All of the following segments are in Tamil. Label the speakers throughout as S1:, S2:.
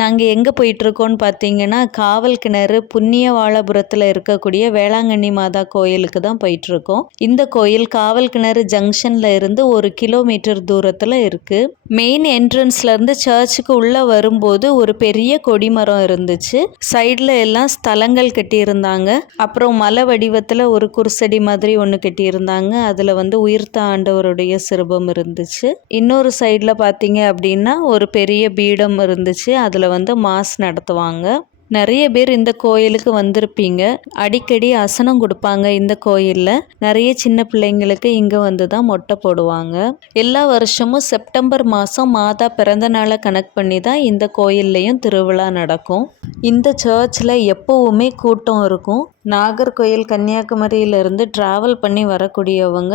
S1: நாங்கள் எங்கே போயிட்டுருக்கோன்னு பார்த்தீங்கன்னா காவல் கிணறு புண்ணியவாளபுரத்தில் இருக்கக்கூடிய வேளாங்கண்ணி மாதா கோயிலுக்கு தான் போயிட்டுருக்கோம். இந்த கோயில் காவல் கிணறு ஜங்ஷனில் இருந்து ஒரு கிலோமீட்டர் தூரத்தில் இருக்குது மெயின் என்ட்ரன்ஸ்லேருந்து சர்ச்சுக்கு உள்ளே வரும்போது ஒரு பெரிய கொடிமரம் இருந்துச்சு. சைடில் எல்லாம் ஸ்தலங்கள் கட்டியிருந்தாங்க. அப்புறம் மலை வடிவத்தில் ஒரு குருசடி மாதிரி ஒன்று கட்டியிருந்தாங்க. அதில் வந்து உயிர்த்த ஆண்டவருடைய சிறுபம் இருந்துச்சு. இன்னொரு சைடில் பார்த்தீங்க அப்படின்னா ஒரு பெரிய பீடம் இருந்துச்சு. அதில் வந்து மாஸ் நடத்துவாங்க. நிறைய பேர் இந்த கோயிலுக்கு வந்திருப்பீங்க. அடிக்கடி அசனம் கொடுப்பாங்க இந்த கோயிலில். நிறைய சின்ன பிள்ளைங்களுக்கு இங்கே வந்து தான் மொட்டை போடுவாங்க. எல்லா வருஷமும் செப்டம்பர் மாதம் மாதா பிறந்த நாளை கணக்கு பண்ணி தான் இந்த கோயில்லையும் திருவிழா நடக்கும். இந்த சர்ச்சில் எப்போவுமே கூட்டம் இருக்கும். நாகர்கோயில் கன்னியாகுமரியிலேருந்து ட்ராவல் பண்ணி வரக்கூடியவங்க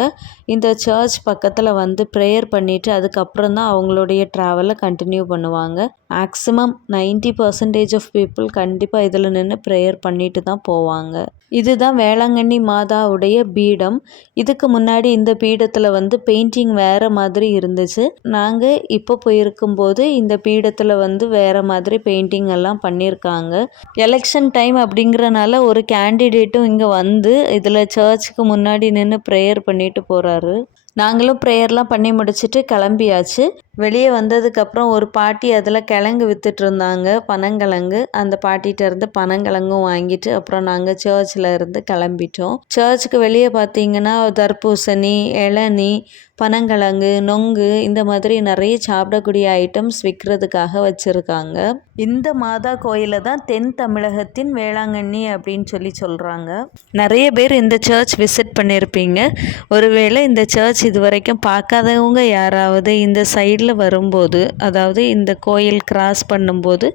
S1: இந்த சர்ச் பக்கத்தில் வந்து ப்ரேயர் பண்ணிவிட்டு அதுக்கப்புறம் தான் அவங்களுடைய ட்ராவலை கண்டினியூ பண்ணுவாங்க. Maximum ninety percentage of people கண்டிப்பாக இதில் நின்று ப்ரேயர் பண்ணிட்டு தான் போவாங்க. இதுதான் வேளாங்கண்ணி மாதாவுடைய பீடம். இதுக்கு முன்னாடி இந்த பீடத்தில் வந்து பெயிண்டிங் வேறு மாதிரி இருந்துச்சு. நாங்கள் இப்போ போயிருக்கும்போது இந்த பீடத்தில் வந்து வேறு மாதிரி பெயிண்டிங் எல்லாம் பண்ணியிருக்காங்க எலெக்ஷன் டைம் அப்படிங்கிறனால ஒரு கேண்டிடேட்டும் இங்கே வந்து இதில் சர்ச்சுக்கு முன்னாடி நின்று ப்ரேயர் பண்ணிட்டு போகிறாரு நாங்களும் ப்ரேயர்லாம் பண்ணி முடிச்சுட்டு கிளம்பியாச்சு. வெளியே வந்ததுக்கப்புறம் ஒரு பாட்டி அதில் கிழங்கு வித்துட்டு இருந்தாங்க பனங்கிழங்கு. அந்த பாட்டிகிட்ட இருந்து பனங்கிழங்கும் வாங்கிட்டு அப்புறம் நாங்கள் சர்ச்சில் இருந்து கிளம்பிட்டோம். சர்ச்சுக்கு வெளியே பார்த்தீங்கன்னா தர்பூசணி இளநி பனங்கிழங்கு நொங்கு இந்த மாதிரி நிறைய சாப்பிடக்கூடிய ஐட்டம்ஸ் விற்கிறதுக்காக வச்சுருக்காங்க. இந்த மாதா கோயிலை தான் தென் தமிழகத்தின் வேளாங்கண்ணி அப்படின்னு சொல்லி சொல்கிறாங்க நிறைய பேர் இந்த சர்ச் விசிட் பண்ணியிருப்பீங்க ஒருவேளை இந்த சர்ச் இது வரைக்கும் பார்க்காதவங்க யாராவது இந்த சைடில் வரும்போது அதாவது இந்த கோயில் கிராஸ் பண்ணும்போது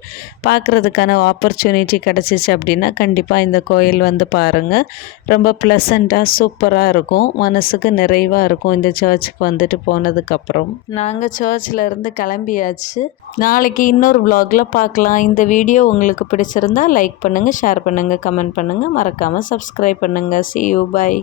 S1: பார்க்குறதுக்கான ஆப்பர்ச்சுனிட்டி கிடச்சிச்சு அப்படின்னா கண்டிப்பாக இந்த கோயில் வந்து பாருங்கள் ரொம்ப ப்ளசண்ட்டாக சூப்பராக இருக்கும். மனசுக்கு நிறைவாக இருக்கும் இந்த சர்ச்சுக்கு வந்துட்டு போனதுக்கப்புறம் நாங்கள் சர்ச்சில் இருந்து கிளம்பியாச்சு. நாளைக்கு இன்னொரு vlogல பார்க்கலாம். இந்த வீடியோ உங்களுக்கு பிடிச்சிருந்தா லைக் பண்ணுங்கள் ஷேர் பண்ணுங்கள் கமெண்ட் பண்ணுங்கள் மறக்காமல் சப்ஸ்கிரைப் பண்ணுங்கள் சி யூ பாய்